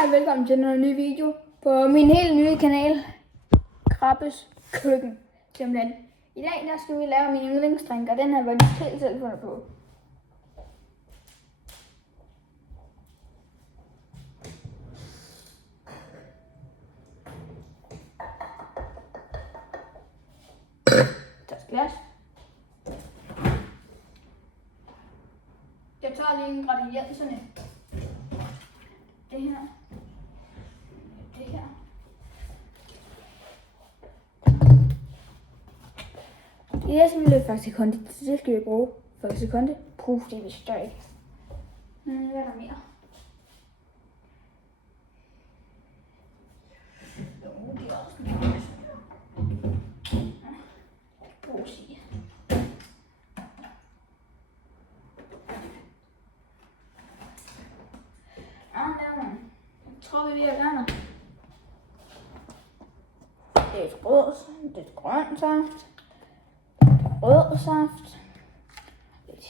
Hej, velkommen til en ny video på min helt nye kanal, Krabbes Køkken. Simpelthen. I dag der skal vi lave min yndlingsdrink, og den her var jeg helt selv fundet på. Der er glas. Jeg tager lige ingredienserne. Det her. Det her. Det her skal vi løbe faktisk kondi. Det skal vi bruge faktisk kondi. Puh, det er vist ikke. Hvad er der mere? Jo, det er også mere. Pose. Jeg tror, vi er ved at gøre noget. Lidt rød, lidt grøn saft, rød saft, lidt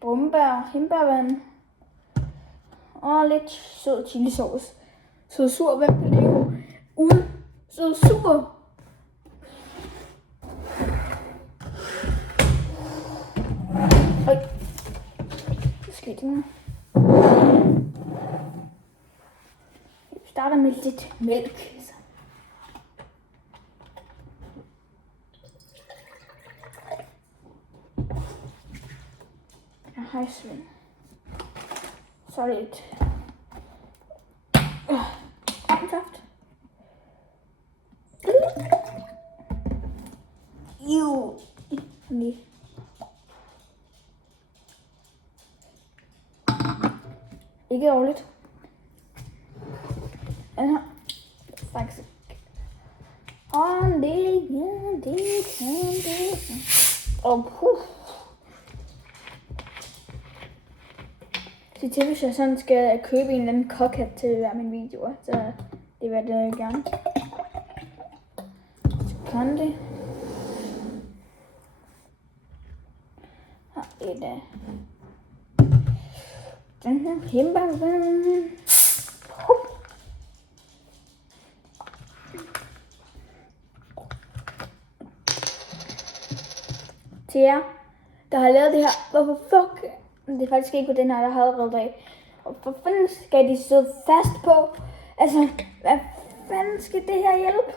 brumbær, hindbærvand og lidt sød chilisauce. Sød sur, hvem kan leve uden sød sur? Øj, det skal ikke mere. Vi starter med lidt mælk. Hej Svend. Så lidt saft. Jo. Lige. Ikke dårligt. Den her. Faktisk. Og det kan det. Og puh. Så til hvis jeg sådan skal købe en eller anden kokhat til hver min videoer, så det vil jeg gerne. Så kan det. Her er det. Den her hindbærvand. Til jer, der har lavet det her, hvorfor fuck? Det er faktisk ikke på den her, der har reddet af. Og hvor fanden skal de sidde fast på? Altså, hvad fanden skal det her hjælpe?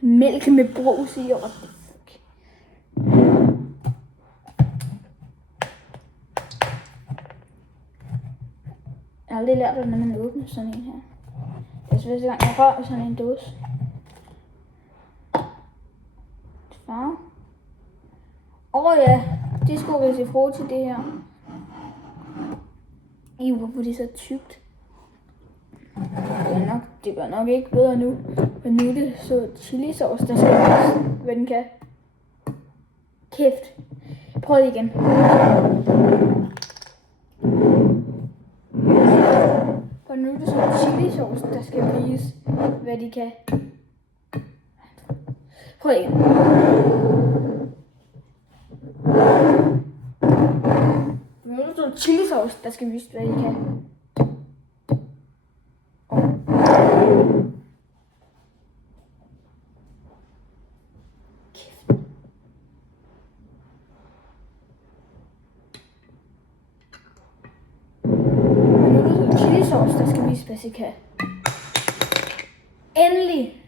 Mælk med brus i, what the fuck. Jeg har aldrig lært, hvordan man åbner sådan en her. Jeg synes, første gang jeg rører sådan en dåse. Ja, det skulle vi se frå til det her. Hvorfor er det så tykt? Det var nok ikke bedre nu. Men nu er det så chilisauce, der skal vise, hvad den kan. Kæft. Prøv det igen. For nu er det så chilisauce, der skal vise, hvad de kan. Prøv det igen. Nu er det så chilisauce, der skal vise, hvad de kan. Chilisauce, der skal vise, hvad de kan. Endelig!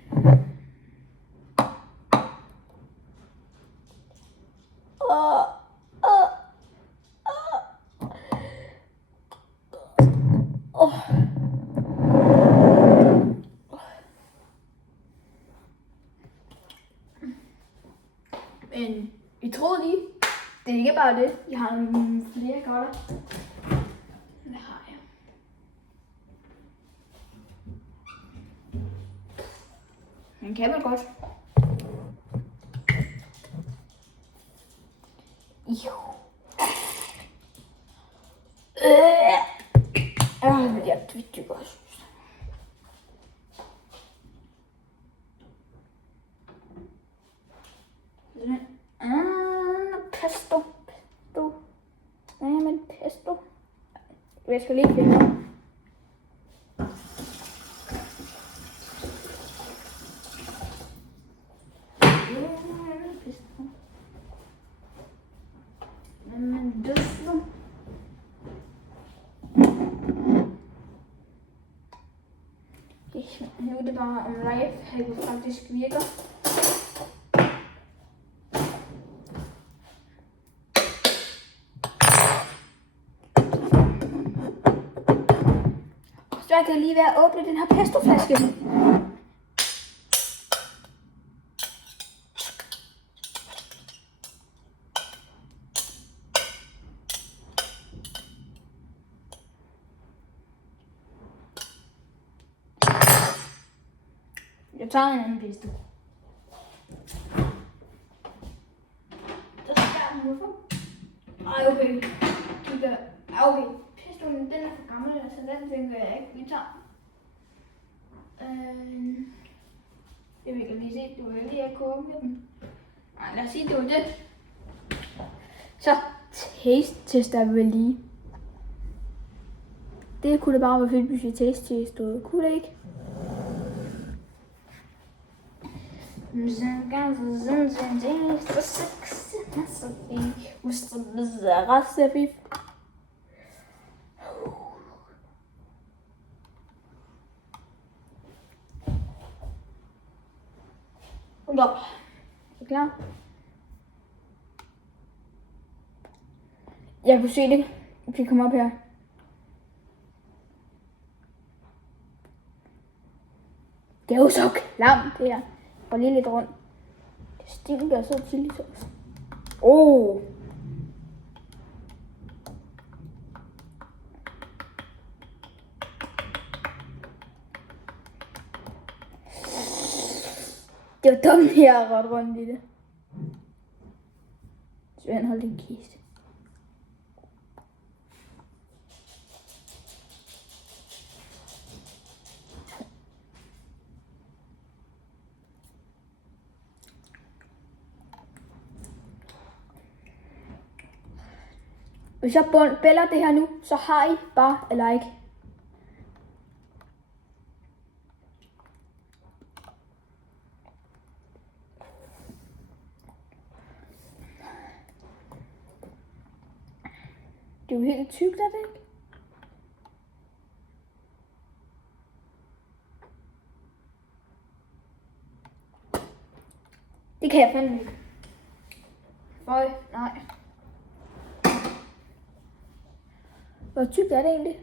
Men vi troede lige, det er ikke bare det. Jeg har nogle flere godter. Det har jeg. Den kan man godt. Jo. Men jeg dykker også. pesto. Nej, men pesto. Jeg skal lige finde noget. Men pesto. Nu er det bare om lifehacket faktisk virker. Så jeg kan lige være at åbne den her pestoflaske. Jeg tager en anden pesto. Der skal den hvorfor? Ej, okay. Okay. Pestoen, den er for gammel, så den tænker jeg ikke, vi tager. Jeg vil lige se, du vil lige at koge den. Nej, lad os sige, det var det. Så taste-tester vi lige. Det kunne det bare være fedt, hvis vi taste-testede. Kunne det ikke? Nå, er I klar? Jeg kunne se det, hvis vi kommer op her. Det er jo så klamt, det her. Og lige lidt rundt. Det stinker så chili sauce. Oh. Det var dumt, at jeg har ret rundt i det. Svend, hold din kiste. Hvis jeg bæller det her nu, så har I bare et like. Det er jo helt tykt, er det ikke? Det kan jeg fandme ikke. Øj, nej. Hvor tykt er det egentlig?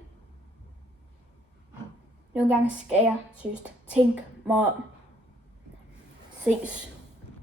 Nogle gange skal jeg, synes, tænke mig om. Ses.